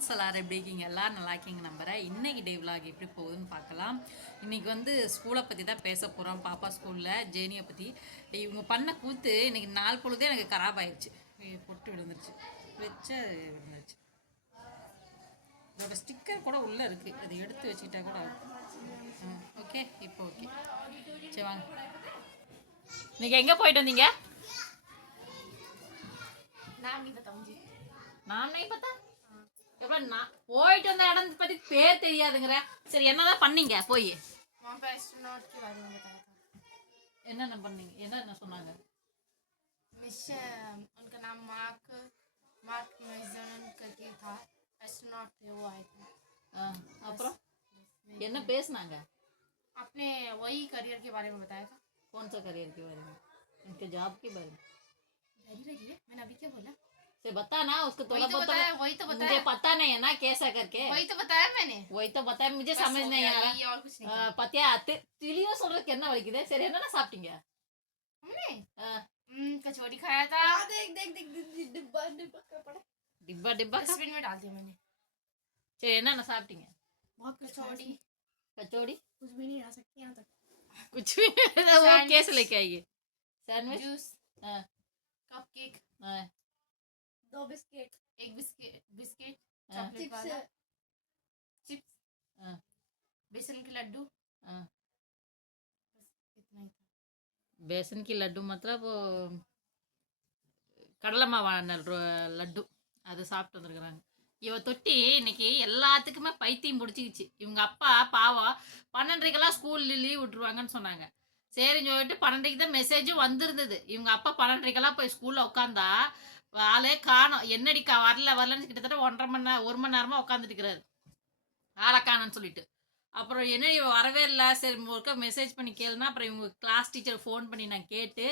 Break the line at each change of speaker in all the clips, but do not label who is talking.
Friends எல்லாரும் எப்படி இருக்கீங்க? எல்லாரும் நல்லா இருக்கீங்க நம்புறேன். இன்னைக்கு டே vlog எப்படி போகுதுன்னு பார்க்கலாம். இன்னைக்கு வந்து ஸ்கூலை பற்றி தான் பேச போகிறோம் பாப்பா ஸ்கூலில் ஜேனியை பற்றி இவங்க பண்ண கூத்து இன்னைக்கு நாள் பொழுதே எனக்கு கராப் ஆயிடுச்சு பொட்டு விழுந்துருச்சு. வச்ச விழுந்துருச்சு. இதோட ஸ்டிக்கர் கூட உள்ளே இருக்குது அதை எடுத்து வச்சுக்கிட்டா கூட ஓகே இப்போ ஓகே சரி வாங்க. நீங்கள் எங்கே போயிட்டு வந்தீங்க? நான் नहीं पता எப்ப நான் போயிட்டு வந்த இடம் பத்தி பேர் தெரியாதுங்கிற சரி என்னதான் பண்ணீங்க போய்
वहाँ पे एस्ट्रोनॉट के बारे में बताया था
என்னென்ன பண்ணீங்க என்னென்ன சொன்னாங்க
मिशन उनका नाम मार्क मार्क मेजरन करके था एस्ट्रोनॉट थे वो आए थे
ஆ, அப்புறம் என்ன பேசுனாங்க
अपने वही करियर के बारे में बताया था
कौन सा करियर के बारे में उनके जॉब के बारे में
धैर्य रहिए मैंने अभी क्या बोला
से बता ना उसको
वही
थोड़ा
तो
बहुत
बताया वही तो
मुझे
बताया
पता नहीं है ना कैसा करके
वही तो बताया मैंने
वही तो बता मुझे
बस
समझ
हो
नहीं
गया,
आ रहा
यही और कुछ नहीं
ஆ, பாத்தியா தெ- தெளிவா சொல்றதுக்கு என்ன வலிக்குது சரி என்னென்ன சாப்பிட்டீங்க
हमने
ஆ,
हम्म, कचौड़ी खाया था
देख देख देख डिब्बा डिब्बा का पड़ा
டிப்பா டிப்பா
डस्टबिन में डाल दिया मैंने
சரி என்னென்ன சாப்பிட்டீங்க
बहुत कुछ
कचौड़ी
कचौड़ी
कुछ भी नहीं आ सकती यहाँ तक
कुछ भी वो
Sandwich.
कैसे लेके आइए सैंडविच
जूस
हाँ।
कप केक
हाँ,
दो बिस्किट
एक बिस्किट बिस्किट
हाँ।
चॉकलेट
चिप्स
वाला चिप्स
हाँ।
बेसन के लड्डू
हाँ।
बस इतना ही था
बेसन की लड्डू मतलब वो, கடலை மாவான ரொ- லட்டு அது சாப்பிட்டு வந்திருக்கிறாங்க இவ தொட்டி இன்னைக்கு எல்லாத்துக்குமே பைத்தியம் பிடிச்சிக்கிச்சு இவங்க அப்பா பாவம் பன்னெண்டரைக்கெல்லாம் ஸ்கூல்ல லீவ் விட்டுருவாங்கன்னு சொன்னாங்க சரின்னு சொல்லிட்டு பன்னெண்டரைக்கு தான் மெசேஜும் வந்திருந்தது இவங்க அப்பா பன்னெண்டரைக்கெல்லாம் போய் ஸ்கூல்ல உட்காந்தா ஆளே காணோம். என்னடிக்கா வரல வரலன்னு கிட்டத்தட்ட ஒன்றரை மணி நேரம் ஒரு மணி நேரமா உட்காந்துட்டு இருக்கிறாரு. ஆளை காணோன்னு சொல்லிட்டு. அப்புறம் என்ன வரவே இல்லை. சரி ஒருக்கா மெசேஜ் பண்ணி கேளுனா அப்புறம் இவங்க கிளாஸ் டீச்சர் ஃபோன் பண்ணி நான் கேட்டு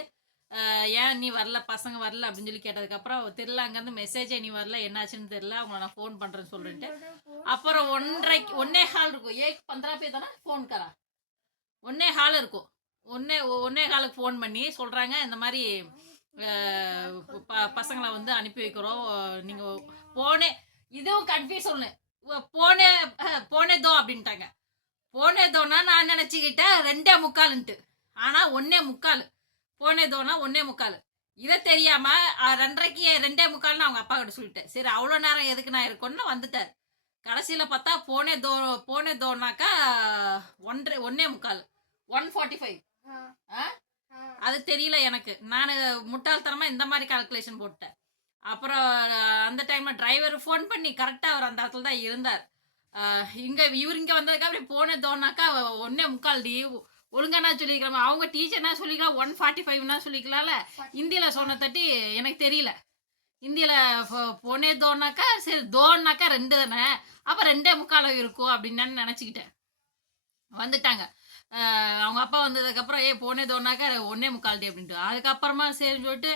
ஏன் நீ வரல பசங்க வரல அப்படின்னு சொல்லி கேட்டதுக்கப்புறம் தெரில அங்கேருந்து மெசேஜே நீ வரல என்னாச்சுன்னு தெரில அவங்கள நான் ஃபோன் பண்ணுறேன்னு சொல்லிட்டு. அப்புறம் ஒன்றரைக்கு ஒன்னே ஹால் இருக்கும். ஏக் பந்திரா பேர் தானே ஃபோன் கரா ஒன்னே ஹால் இருக்கும். ஒன்னே ஒன்னே ஹாலுக்கு ஃபோன் பண்ணி சொல்கிறாங்க இந்த மாதிரி ப- பசங்களை வந்து அனுப்பி வைக்கிறோம். நீங்கள் போனே இதுவும் கன்ஃபியூஸ் ஒன்று போனே அஹ், போனே தோ அப்படின்ட்டாங்க. போனே தோனா நான் நினச்சிக்கிட்டேன்? ரெண்டே முக்காலுன்ட்டு. ஆனால் ஒன்னே முக்கால். போனே தோனா ஒன்னே முக்கால். இதை தெரியாம அஹ், ரெண்டரைக்கு ரெண்டே முக்கால்னு அவங்க அப்பா கிட்ட சொல்லிட்டேன். சரி அவ்வளோ நேரம் எதுக்கு நான் இருக்கணும்னு வந்துட்டார். கடைசியில் பார்த்தா போனே தோ போனே தோனாக்கா ஒன்றரை ஒன்னே முக்கால். ஒன் ஃபார்ட்டி ஃபைவ் ஆ? அது தெரியல எனக்கு. நான் முட்டாள்தனமாக இந்த மாதிரி கால்குலேஷன் போட்டேன் அப்புறம் அந்த டைமில் டிரைவர் ஃபோன் பண்ணி கரெக்டாக அவர் அந்த இடத்துல தான் இருந்தார். இங்கே இவர் இங்கே வந்ததுக்கு அப்படி போனே தோணாக்கா ஒன்னே முக்கால் லீவ் ஒழுங்கானா சொல்லிக்கலாம் அவங்க டீச்சர்னா சொல்லிக்கலாம் ஒன் ஃபார்ட்டி ஃபைவ்னா சொல்லிக்கலாம்ல. இந்தியில் சொன்ன தட்டி எனக்கு தெரியல. இந்தியில் போனே தோணாக்கா சரி தோன்னாக்கா ரெண்டு தானே. அப்போ ரெண்டே முக்கால் இருக்கும் அப்படின்னு நினச்சிக்கிட்டேன். வந்துட்டாங்க. அவங்க அப்பா வந்ததுக்கப்புறம் ஏ போனே தோணாக்கா ஒன்னே முக்கால் அப்படின்ட்டு. அதுக்கப்புறமா சரி சொல்லிட்டு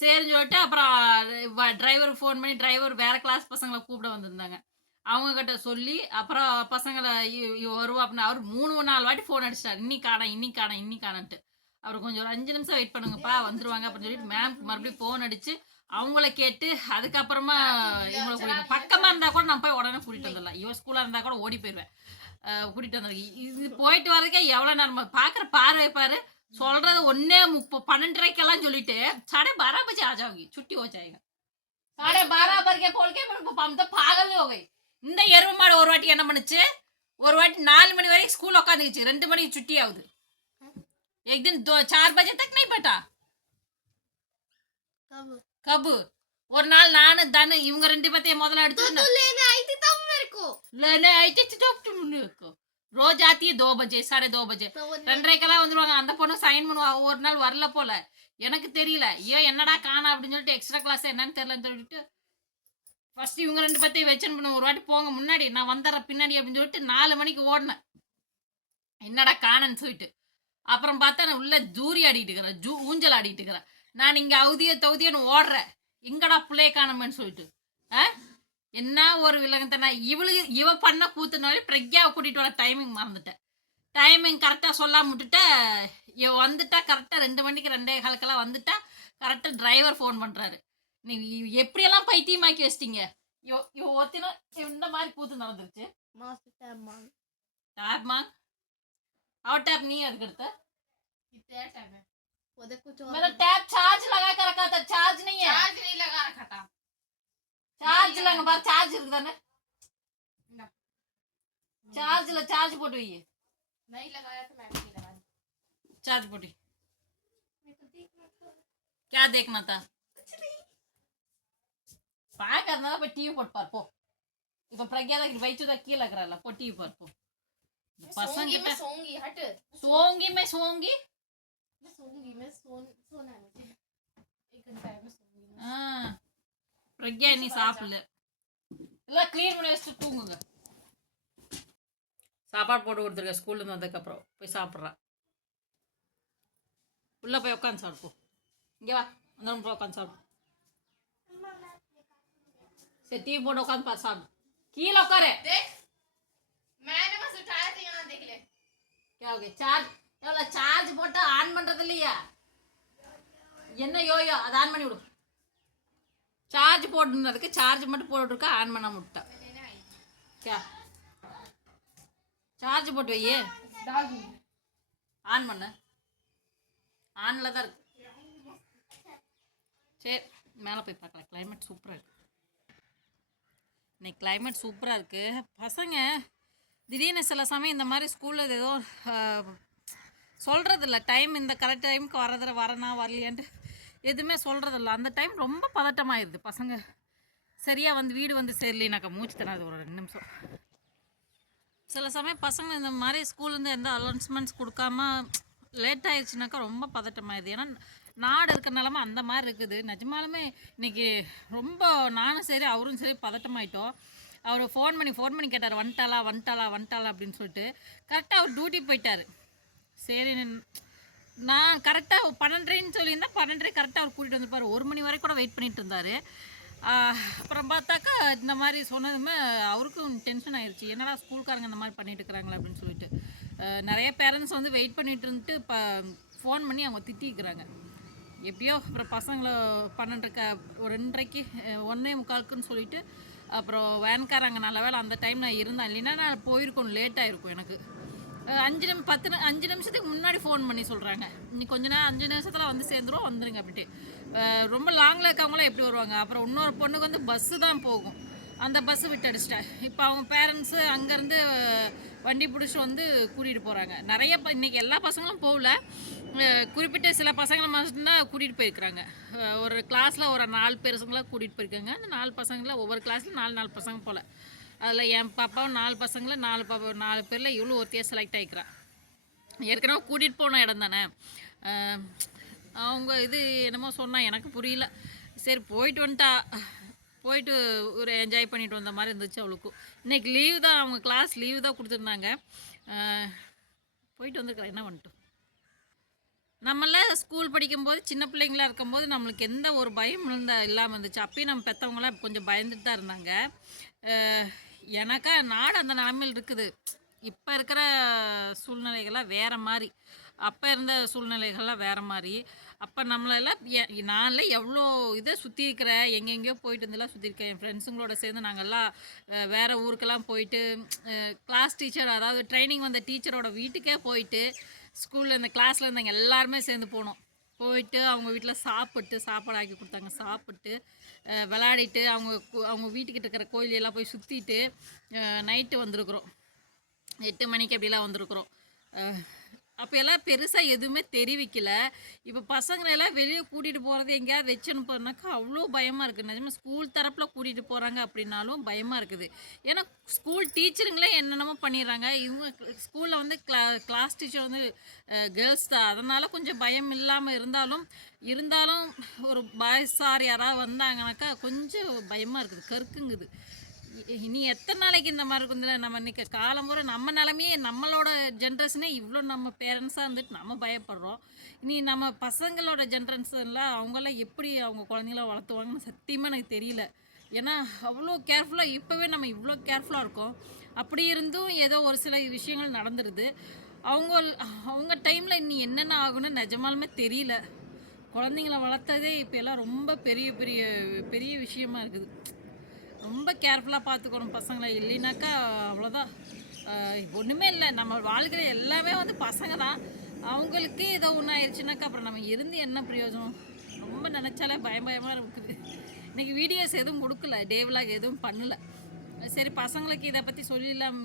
சரி சொல்லிட்டு அப்புறம் டிரைவர் ஃபோன் பண்ணி டிரைவர் வேற கிளாஸ் பசங்களை கூப்பிட வந்திருந்தாங்க. அவங்க கிட்ட சொல்லி அப்புறம் பசங்களை வருவா அப்படின்னா அவர் மூணு நாலு வாட்டி ஃபோன் அடிச்சிட்டார். இன்னி காணும் இன்னி காணும் இன்னி காணன்ட்டு. அவர் கொஞ்சம் ஒரு அஞ்சு நிமிஷம் வெயிட் பண்ணுங்கப்பா வந்துருவாங்க அப்படின்னு சொல்லிட்டு மேம் மறுபடியும் ஃபோன் அடிச்சு அவங்கள கேட்டு அதுக்கப்புறமா இவங்களை கூட்டிட்டு பக்கமா இருந்தா கூட நான் போய் உடனே கூட்டிட்டு வந்துடலாம் இவன் ஸ்கூலா இருந்தா கூட ஓடி போயிடுவேன் அஹ் கூட்டிட்டு வந்துருக்கேன் இது போயிட்டு வரதுக்கே எவ்வளவு நேரம் பாக்குற பார்வை பாரு சொல்றது ஒன்னே முப்ப பன்னெண்டரைக்கெல்லாம் சொல்லிட்டு साढ़े बारह बजे आ जाओगी छुट्टी हो जाएगा साढ़े बारह पर के बोल के मेरे को हम तो पागल हो गई இந்த எருமை மாடு ஒரு வாட்டி என்ன பண்ணுச்சு ஒரு வாட்டி நாலு மணி வரைக்கும் ஸ்கூல் உட்காந்துச்சு ரெண்டு மணிக்கு சுட்டி ஆகுது एक दिन दो चार बजे तक नहीं बैठा
कब
கபு. ஒரு நாள் நானு தனு இவங்க ரெண்டு ಮತ್ತೆ முதல்ல எடுத்து ಲೇನೆ ಐತಿ ತಮ್ಮ
சாரே தோபஜே.
ரெண்டரைக்கெல்லாம் வந்துருவாங்க. அந்த பொண்ணு சைன் பண்ணுவாங்க ஒரு நாள் வரல போல. எனக்கு தெரியல. ஐயோ என்னடா காணா அப்படின்னு சொல்லிட்டு எக்ஸ்ட்ரா கிளாஸ் என்னன்னு தெரியலன்னு சொல்லிட்டு ஃபர்ஸ்ட் இவங்க ரெண்டு பேர்த்தையும் வச்சுன்னு பண்ண ஒரு வாட்டி போங்க முன்னாடி. நான் வந்துடுறேன் பின்னாடி அப்படின்னு சொல்லிட்டு நாலு மணிக்கு ஓடினேன். என்னடா காணன்னு சொல்லிட்டு. அப்புறம் பார்த்தா நான் உள்ள ஜூரி ஆடிட்டு இருக்கிறேன். ஜூ ஊஞ்சல் ஆடிட்டு இருக்கிறேன். நான் இங்கே அவதிய தௌதியன்னு ஓடுறேன். இங்கடா பிள்ளைய காணமன்னு சொல்லிட்டு. ஆ? என்ன ஒரு விலகத்தனா இவளுக்கு இவ பண்ண கூத்துனாலே பிரக்யாவை கூட்டிகிட்டு வர டைமிங் மறந்துட்டேன். டைமிங் கரெக்டாக சொல்லாமல் விட்டுட்டு இவ வந்துட்டா கரெக்டாக ரெண்டு மணிக்கு ரெண்டே காலக்கெல்லாம் வந்துட்டா கரெக்டாக டிரைவர் ஃபோன் பண்ணுறாரு நீ எப்படியெல்லாம் பைத்தியமாக்கி வச்சிட்டிங்க? யோ இவ ஒத்தினா இந்த மாதிரி கூத்து நடந்துருச்சு.
டேப்மா அவ
டேப்
நீ அதுக்கு எடுத்த
वो देख कुछ और
मतलब टैब चार्ज लगा कर रखा था चार्ज नहीं है।
चार्ज नहीं लगा रखा था।
चार्ज लगा बार चार्ज इधर
ना।
चार्ज ल चार्ज बोर्ड हुई है
नहीं लगाया तो मैं भी लगा
चार्ज
बोर्ड
क्या देखना था पाया करना था टीवी पर पर पो। इप तो प्रज्ञा दग वैचु दग की लग रहा ला पो
टीवी
पर
मैं सोऊंगी मैं सोन सोना है मुझे एक घंटा है मैं सोऊंगी मैं।
ஆ பிரக்யா நீ சாப்பிடல எல்லாம் க்ளீன் பண்ணி வச்சுட்டு தூங்குங்க சாப்பாடு போட்டு கொடுத்துருக்க ஸ்கூல்ல இருந்து வந்ததுக்கப்புறம் போய் சாப்பிட்றா உள்ள போய் உட்காந்து சாப்பிடு இங்கே வா அந்த room போய் உட்காந்து சாப்பிடு சரி டிவி போட்டு உட்காந்து பார்த்து சாப்பிடு கீழே உட்காரு
देख मैंने बस उठाया था यहाँ देख ले
क्या हो गया சார்ஜ் எவ்வளோ சார்ஜ் போட்டு ஆன் பண்ணுறது இல்லையா? என்ன யோயோ? அதை ஆன் பண்ணி விடு. சார்ஜ் போட்டுனதுக்கு சார்ஜ் மட்டும் போட்டுருக்க ஆன் பண்ண
முட்டேன்
சா சார்ஜ் போட்டு வையே. ஆன் பண்ணு. ஆனில் தான் இருக்கு. சரி மேலே போய் பார்க்கலாம் கிளைமேட் சூப்பராக இருக்கு. இன்னைக்கு கிளைமேட் சூப்பராக இருக்குது பசங்க திடீர்னு சில சமயம் இந்த மாதிரி ஸ்கூலில் ஏதோ சொல்கிறதில்ல டைம் இந்த கரெக்ட் டைமுக்கு வரதில்ல வரனா வரலையான்ட்டு எதுவுமே சொல்கிறதில்ல அந்த டைம் ரொம்ப பதட்டமாயிடுது பசங்க. சரியாக வந்து வீடு வந்து சேரலினாக்கா மூச்சு தராது ஒரு ரெண்டு நிமிஷம். சில சமயம் பசங்க இந்த மாதிரி ஸ்கூல்லேருந்து எந்த அலௌன்ஸ்மெண்ட்ஸ் கொடுக்காம லேட் ஆயிடுச்சுனாக்கா ரொம்ப பதட்டமாயிடுது ஏன்னா நாடு இருக்கிற நிலமை அந்த மாதிரி இருக்குது. நிஜமாலுமே இன்றைக்கி ரொம்ப நானும் சரி அவரும் சரி பதட்டமாயிட்டோம். அவர் ஃபோன் பண்ணி ஃபோன் பண்ணி கேட்டார் வந்துட்டாளா வந்துட்டாளா வந்துட்டாளா அப்படின்னு சொல்லிட்டு கரெக்டாக அவர் டியூட்டி போயிட்டார். சரி நான் கரெக்டாக பன்னெண்டரைன்னு சொல்லியிருந்தா பன்னெண்டரை கரெக்டாக அவர் கூட்டிகிட்டு வந்திருப்பார். ஒரு மணி வரைக்கும் கூட வெயிட் பண்ணிட்டு இருந்தார். அப்புறம் பார்த்தாக்கா இந்த மாதிரி சொன்னதுமே அவருக்கும் டென்ஷன் ஆயிடுச்சு என்னடா ஸ்கூல்காரங்க இந்த மாதிரி பண்ணிட்டு இருக்கிறாங்களே அப்படின்னு சொல்லிட்டு. நிறைய பேரண்ட்ஸ் வந்து வெயிட் பண்ணிட்டு இருந்துட்டு இப்போ ஃபோன் பண்ணி அவங்க திட்டிக்கிறாங்க. எப்படியோ அப்புறம் பசங்களை பன்னெண்டரைக்க ஒரு ரெண்டரைக்கு ஒன்றே முக்காலுக்குன்னு சொல்லிட்டு அப்புறம் வேன்காரங்க நல்ல வேளை அந்த டைம் நான் இருந்தேன் இல்லைன்னா நான் போயிருக்கோம் லேட் ஆயிருக்கும் எனக்கு. அஞ்சு நிமி பத்து அஞ்சு நிமிஷத்துக்கு முன்னாடி ஃபோன் பண்ணி சொல்கிறாங்க இன்னைக்கு கொஞ்ச நேரம் அஞ்சு நிமிஷத்தில் வந்து சேர்ந்துரும் வந்துருங்க அப்படின்ட்டு. ரொம்ப லாங்கில் இருக்கவங்களாம் எப்படி வருவாங்க? அப்புறம் இன்னொரு பொண்ணுக்கு வந்து பஸ்ஸு தான் போகும். அந்த பஸ்ஸு விட்டு அடிச்சிட்டேன் இப்போ அவங்க பேரண்ட்ஸு அங்கேருந்து வண்டி பிடிச்சி வந்து கூட்டிகிட்டு போகிறாங்க நிறைய ப இன்றைக்கி எல்லா பசங்களும் போகல. குறிப்பிட்ட சில பசங்களை மட்டும்தான் கூட்டிகிட்டு போயிருக்கிறாங்க. ஒரு கிளாஸில் ஒரு நாலு பசங்களை கூட்டிகிட்டு போயிருக்காங்க. அந்த நாலு பசங்களை ஒவ்வொரு கிளாஸில் நாலு நாலு பசங்க போல். அதில் என் பாப்பாவும் நாலு பசங்கள நாலு பாப்பா நாலு பேரில் இவ்வளோ ஒருத்தையாக செலக்ட் ஆகிக்கிறான் ஏற்கனவே கூட்டிகிட்டு போன இடம் தானே. அவங்க இது என்னமோ சொன்னால் எனக்கு புரியல. சரி போயிட்டு வந்துட்டா. போயிட்டு ஒரு என்ஜாய் பண்ணிட்டு வந்த மாதிரி இருந்துச்சு அவளுக்கும். இன்னைக்கு லீவ் தான் அவங்க கிளாஸ் லீவ் தான் கொடுத்துருந்தாங்க. போயிட்டு வந்திருக்கிறேன் என்ன பண்ணிட்டோம் நம்மளாம் ஸ்கூல் படிக்கும்போது சின்ன பிள்ளைங்களா இருக்கும்போது நம்மளுக்கு எந்த ஒரு பயம் இருந்தால் இல்லாமல் இருந்துச்சு. அப்பயும் நம்ம பெற்றவங்களாம் கொஞ்சம் பயந்துட்டு தான் இருந்தாங்க எனக்கா நாடு அந்த நிலமையில் இருக்குது. இப்போ இருக்கிற சூழ்நிலைகள்லாம் வேற மாதிரி. அப்போ இருந்த சூழ்நிலைகள்லாம் வேறு மாதிரி. அப்போ நம்மளெல்லாம் எ- நான்லாம் எவ்வளோ இதை சுற்றி இருக்கிற எங்கெங்கேயோ போயிட்டு இருந்தெல்லாம் சுற்றி இருக்கேன் என் ஃப்ரெண்ட்ஸுங்களோட சேர்ந்து நாங்கள்லாம் வேறு ஊருக்கெல்லாம் போயிட்டு கிளாஸ் டீச்சர் அதாவது ட்ரைனிங் வந்த டீச்சரோட வீட்டுக்கே போயிட்டு ஸ்கூலில் இந்த கிளாஸில் இருந்தவங்க எல்லாருமே சேர்ந்து போனோம். போயிட்டு அவங்க வீட்டில் சாப்பிட்டு சாப்பாடு ஆக்கி கொடுத்தாங்க. சாப்பிட்டு விளாடிட்டு விளையாடிட்டு அவங்க கு- அவங்க வீட்டுக்கிட்ட இருக்கிற கோயிலெல்லாம் போய் சுற்றிட்டு நைட்டு வந்திருக்குறோம். எட்டு மணிக்கு அப்படிலாம் வந்திருக்குறோம். அப்போ எல்லாம் பெருசாக எதுவுமே தெரிவிக்கல. இப்போ பசங்களை எல்லாம் வெளியே கூட்டிகிட்டு போகிறது எங்கேயாவது வச்சுன்னு போனாக்கா அவ்வளோ பயமாக இருக்குது நிஜமாக ஸ்கூல் தரப்பில் கூட்டிகிட்டு போகிறாங்க அப்படின்னாலும் பயமாக இருக்குது. ஏன்னா ஸ்கூல் டீச்சருங்களே என்னென்னமோ பண்ணிடுறாங்க. இவங்க ஸ்கூலில் வந்து கிளா கிளாஸ் டீச்சர் வந்து கேர்ள்ஸ் தான். அதனால் கொஞ்சம் பயம் இல்லாமல் இருந்தாலும் இருந்தாலும் ஒரு பாய்ஸ் சார் யாராவது வந்தாங்கனாக்கா கொஞ்சம் பயமாக இருக்குது. கருக்குங்குது. இனி எத்தனை நாளைக்கு இந்த மாதிரி இருக்குதுல நம்ம இன்னைக்கு காலம்புற நம்ம நிலமையே நம்மளோட ஜென்ரேஷனே இவ்வளோ நம்ம பேரண்ட்ஸாக இருந்துட்டு நம்ம பயப்படுறோம். இனி நம்ம பசங்களோட ஜென்ரேஷன்லாம் அவங்கெல்லாம் எப்படி அவங்க குழந்தைங்கள வளர்த்துவாங்கன்னு சத்தியமாக எனக்கு தெரியல. ஏன்னா அவ்வளோ கேர்ஃபுல்லாக இப்போவே நம்ம இவ்வளோ கேர்ஃபுல்லாக இருக்கோம். அப்படி இருந்தும் ஏதோ ஒரு சில விஷயங்கள் நடந்துருது. அவங்க அவங்க டைமில் இனி என்னென்ன ஆகும்னு நிஜமாலுமே தெரியல. குழந்தைங்கள வளர்த்ததே இப்போ எல்லாம் ரொம்ப பெரிய பெரிய பெரிய விஷயமா இருக்குது. ரொம்ப கேர்ஃபுல்லாக பார்த்துக்கணும் பசங்களை. இல்லைனாக்கா அவ்வளோதான் ஒன்றுமே இல்லை. நம்ம வாழ்கிற எல்லாமே வந்து பசங்க தான் அவங்களுக்கு ஏதோ ஒன்று ஆயிடுச்சுனாக்கா அப்புறம் நம்ம இருந்து என்ன பிரயோஜனம்? ரொம்ப நினச்சாலே பயம் பயமாக இருக்குது. இன்றைக்கி வீடியோஸ் எதுவும் கொடுக்கல. டேவ்லாக் எதுவும் பண்ணல. சரி பசங்களுக்கு இதை பற்றி சொல்லிடலாம்.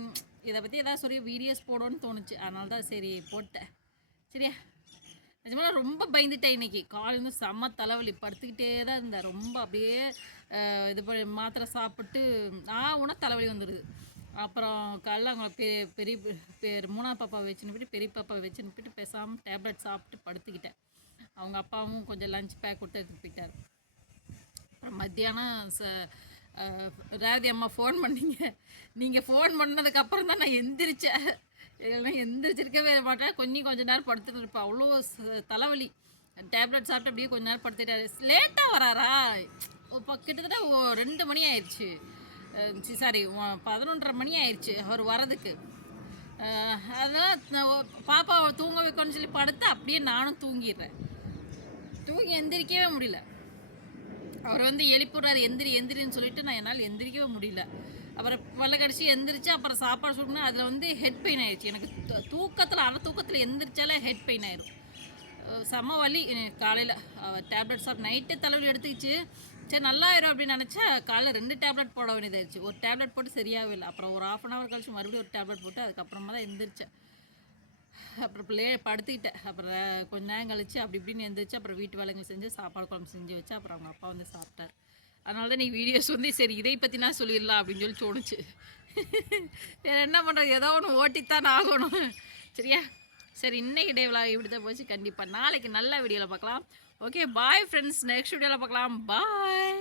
இதை பற்றி எதாவது சொல்லி வீடியோஸ் போடணும்னு தோணுச்சு. அதனால தான் சரி போட்டேன். சரியா? நிஜமாக ரொம்ப பயந்துட்டேன் இன்றைக்கி காலேருந்து செம்ம தலைவலி. படுத்துக்கிட்டே தான் இருந்தேன். ரொம்ப அப்படியே இது பண்ணி மாத்திரை சாப்பிட்டு ஆ உன தலைவலி வந்துடுது அப்புறம் காலைல அவங்கள பெரிய பெரிய பெரிய மூணாவது பாப்பாவை வச்சுன்னு போயிட்டு பெரிய பாப்பாவை வச்சுன்னு போயிட்டு பேசாமல் டேப்லெட் சாப்பிட்டு படுத்துக்கிட்டேன். அவங்க அப்பாவும் கொஞ்சம் லஞ்ச் பேக் கொடுத்து எடுத்துட்டு போயிட்டார். அப்புறம் மத்தியானம் ச ராதி அம்மா ஃபோன் பண்ணீங்க. நீங்கள் ஃபோன் பண்ணதுக்கப்புறம் தான் நான் எந்திரிச்சேன். இல்லைன்னா எந்திரிச்சிருக்கவே மாட்டேன். கொஞ்சம் கொஞ்ச நேரம் படுத்துட்டு இருப்பேன். அவ்வளோ தலைவலி. டேப்லெட் சாப்பிட்டு அப்படியே கொஞ்ச நேரம் படுத்துட்டாரு லேட்டாக வராரா? கிட்டத்தட்ட ஓ- ரெண்டு மணி ஆயிடுச்சு சாரி பதினொன்றரை மணி ஆயிடுச்சு அவர் வரதுக்கு அதனால் நான் பாப்பாவை தூங்க வைக்கணும்னு சொல்லி படுத்து அப்படியே நானும் தூங்கிடுறேன். தூங்கி எந்திரிக்கவே முடியல. அவர் வந்து எழுப்பிடுறாரு எந்திரி எந்திரின்னு சொல்லிட்டு நான் என்னால் எந்திரிக்கவே முடியல. அப்புறம் பல்ல கடிச்சு எந்திரிச்சு அப்புறம் சாப்பாடு சுடணும் அதில் வந்து ஹெட் பெயின் ஆயிடுச்சு எனக்கு தூக்கத்தில் அரை தூக்கத்தில் எந்திரிச்சாலே ஹெட் பெயின் ஆயிடும் செம வலி. காலையில் டேப்லெட் சாப்பிட்டு நைட்டே தலைவலி எடுத்துக்கிச்சு. சரி நல்லாயிரும் அப்படின்னு நினச்சா காலைல ரெண்டு டேப்லெட் போட வேண்டியதாகிடுச்சு ஒரு டேப்லெட் போட்டு சரியாகவே இல்லை. அப்புறம் ஒரு ஆஃப் அன் ஹவர் கழிச்சு மறுபடியும் ஒரு டேப்லெட் போட்டு அதுக்கப்புறமா தான் எழுந்திரிச்சேன் அப்புறம் பிள்ளைய படுத்துக்கிட்டேன். அப்புறம் கொஞ்ச நேரம் கழிச்சு அப்படி இப்படின்னு எழுந்திரிச்சு அப்புறம் வீட்டு வேலைகள் செஞ்சு சாப்பாடு குழம்பு செஞ்சு வச்சு அப்புறம் அவங்க அப்பா வந்து சாப்பிட்டார். அதனால தான் நீ வீடியோஸ் வந்து சரி இதை பற்றி நான் சொல்லிடலாம் அப்படின்னு சொல்லி தோணுச்சு. வேறு என்ன பண்ணுறது ஏதோ ஒன்று ஓட்டித்தான் ஆகணும். சரியா? சரி இன்னைக்கு டே விழா இப்படி தான் போச்சு. கண்டிப்பாக நாளைக்கு நல்ல வீடியோவில் பார்க்கலாம். ஓகே பாய் ஃப்ரெண்ட்ஸ் நெக்ஸ்ட் வீடியோவில் பார்க்கலாம். பாய்